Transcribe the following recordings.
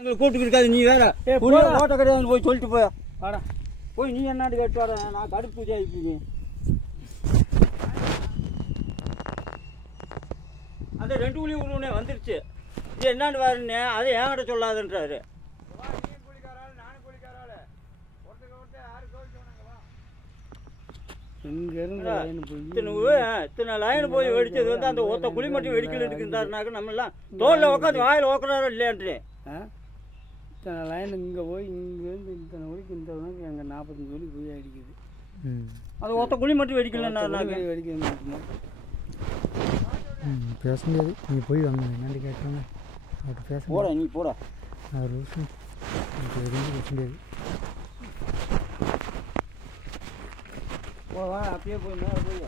எங்களுக்கு கூட்டுக்கு இருக்காது. நீ வேற ஓட்ட கிடையாது போய் சொல்லிட்டு போயா வாடா போய் நீ என்னாட்டு கேட்டு வர. நான் கடுப்பு பூஜை ஆகிப்பீங்க. அந்த 2 குழி உருவனே வந்துருச்சு. இது என்னான்னு வாருன்னே அதை என்கிட்ட சொல்லாதுன்றாரு. இத்தனை லைன் போய் வெடிச்சது வந்து அந்த ஒத்த குழி மட்டும் வெடிக்கல இருக்குந்தாருனாக்க நம்ம எல்லாம் தோல்ல உட்காந்து வாயில் ஓக்குறாரோ இல்லையான்ட்டு இத்தனை லைன் இங்கே போய் இங்கேருந்து இத்தனை குழிக்கு இந்த எங்கள் 45 குழி போய் அடிக்குது. அது ஒத்த குழி மட்டும் வெடிக்கலன்னா வெடிக்க பேச முடியாது. நீ போய் வாங்க என்னன்னு கேட்டாங்க அவர்கிட்ட பேச போட நீ போட அவர் எதுவும் பேச முடியாது. போவா அப்படியே போய் மேலே போய்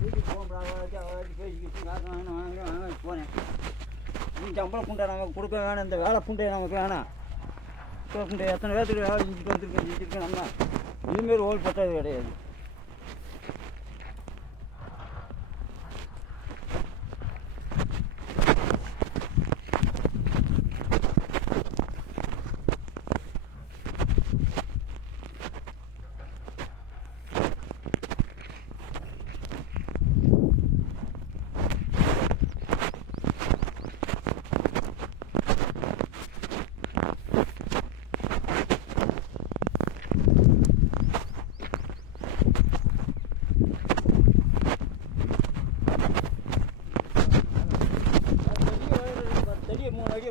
வீட்டுக்கு போகக்கூடாது பேசிக்கிட்டு காசு வாங்க போனேன். நீ சம்பளம் புண்டை நமக்கு கொடுக்க வேணாம். இந்த வேலை புண்டை நமக்கு வேணாம். புண்டை எத்தனை பேர்த்துக்கு வேலை செஞ்சுருக்கேன் நம்ம இதுமாரி ஓல் பட்டது கிடையாது.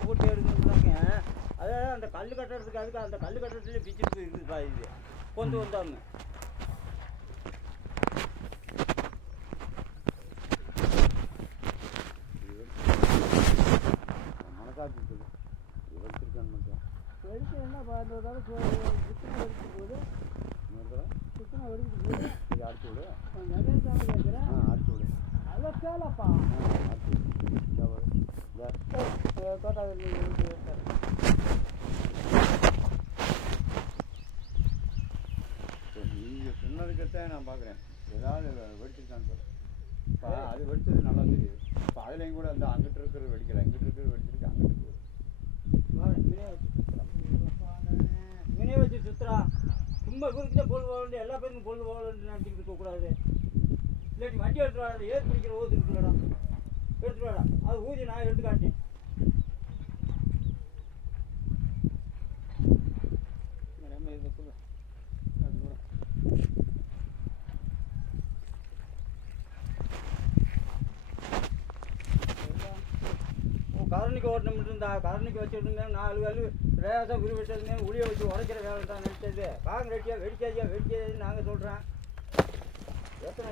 போட்டு எடுக்கணும்னாங்க அதாவது அந்த கல் கட்டுறதுக்கு அதுக்கு அந்த கல் கட்டுறதுலேயே பிச்சுட்டு போயிருக்குதுப்பா. இது கொண்டு வந்தாங்க மனசாட்சி வச்சிருக்கான்னு மட்டும் வெடிக்க என்ன பார்த்ததால சுத்தமாக வெடிக்கும் போது சுத்தமாக வெடிக்கும் போது இது அடிச்சு விடு. நிறைய சாமி கேட்குறேன். அடிச்சு விடு. அதை கேளப்பா அடிச்சு விடு. தோட்டாவில் நீங்கள் சொன்னதுக்கத்தான் நான் பார்க்குறேன். ஏதாவது வெடிச்சிருக்கான்னு இப்போ அது வெடிச்சது நல்லா தெரியுது. இப்போ அதுலேயும் கூட அந்த அங்கிட்டு இருக்கிறது வெடிக்கலை, இங்கிட்டு இருக்கிறது வெடிச்சிருக்கு, அங்கிட்டு மினியை வச்சு சுற்றுறா. சும்மா இவருக்கிட்ட பொருள் போகல, எல்லா பேருக்கும் பொருள் போகலன்னு நினச்சிக்கிட்டு இருக்கக்கூடாது. இல்லாட்டி வண்டி எடுத்துட்டு வராது. ஏற்று பிடிக்கிற ஊது இருக்குல்லடா எடுத்துட்டு வாடா. அது ஊதி நான் எடுத்து காட்டேன். கரணிக்கு ஓட்டணும் இருந்தா கரணிக்கு வச்சுருந்தேங்க 4 கல் ரேசாக விரும்பிட்டதுமே உளியை வச்சு உடைக்கிற வேலை தான் நினச்சது. காங்கிரட்டியா வெடிக்காதியா நாங்கள் சொல்கிறேன். எத்தனை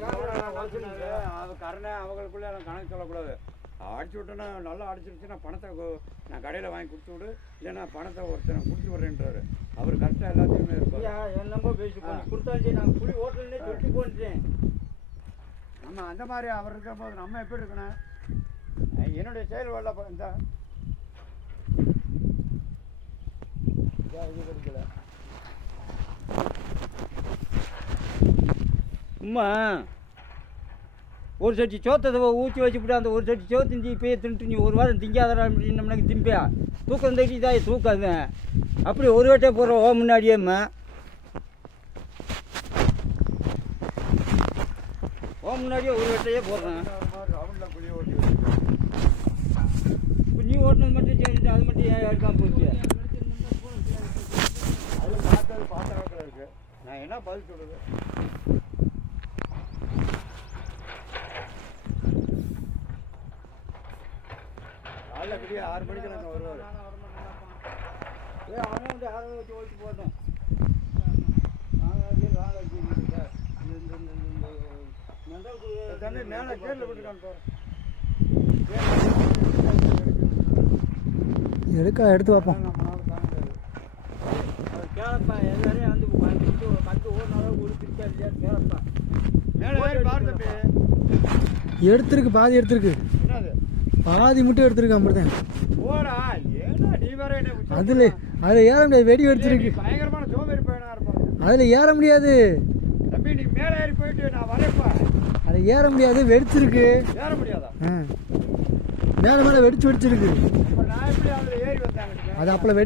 அது கரணை அவங்களுக்குள்ளே நான் கணக்கு சொல்லக்கூடாது. அடிச்சு விட்டோன்னா நல்லா அடிச்சிருச்சுன்னா பணத்தை நான் கடையில் வாங்கி கொடுத்து விடு, இல்லைன்னா பணத்தை ஒருத்தனை கொடுத்து விட்றேன்றாரு. அவர் கரெக்டாக எல்லாத்தையுமே இருப்பார். என்னம்போ பேசி கொடுத்தாச்சு. நான் புளி ஓட்டலே சொல்லிட்டு போட்டுட்டேன். நம்ம அந்த மாதிரி அவர் இருக்கிற போது நம்ம எப்படி இருக்கணும்? என்னுடைய செயல் வரல இந்த இது கிடைக்கல. சும்மா ஒரு சட்டி சோத்ததை ஊற்றி வச்சுவிட்டு அந்த ஒரு சட்டி சோத்து இப்பயே தின்ட்டு நீ ஒரு வாரம் திங்காதரா அப்படின்னு நம்மளுக்கு திம்பியா தூக்கம் தட்டி தான் தூக்காது. அப்படி ஒரு வட்டை போடுற ஓ முன்னாடியேம்மா ஓ முன்னாடியே ஒரு வட்டையே போடுறேன். இப்போ நீ ஓட்டினது மட்டும் செஞ்சுட்டு அது மட்டும் ஏன் எடுக்காமல் போச்சு? அதில் பார்த்தது பாத்திரம் இருக்கு. நான் என்ன பதில் சொல்கிறது? காலைல பெரிய 6 மணிக்கு நாங்கள் வருவார். அவனே வந்து 6 வச்சு ஓட்டு போட்டோம். மேலே கேட்டில் விட்டுக்கான்னு போகிறேன். எடுத்து பார்ப்போம். கேளப்பா எல்லாரையும் வந்து கட்டு ஓடுற அளவுக்கு உடுப்பிச்சா இல்லையா கேளப்பா. மேலே பார்த்து எடுத்துருக்கு பாதி எடுத்துருக்கு. பாதி மட்டும் எடுத்துருக்கு. அப்படிதான் போடா. ஏன்னா நீ வேற அதில் ஏற முடியாது. வெடி வெடிச்சிருக்கு. பயங்கரமான சோம்பேறி பையனா இருப்பான். அதில் ஏற முடியாது தம்பி. நீ மேலே ஏறி போயிட்டு நான் வரேப்பா. அதில் ஏற முடியாது. வெடிச்சிருக்கு. ஏற முடியாதா? மேலே வெடிச்சிருக்கு. நான் எப்படி அதில் ஏறி வந்தாங்க? அது அப்பள வெடி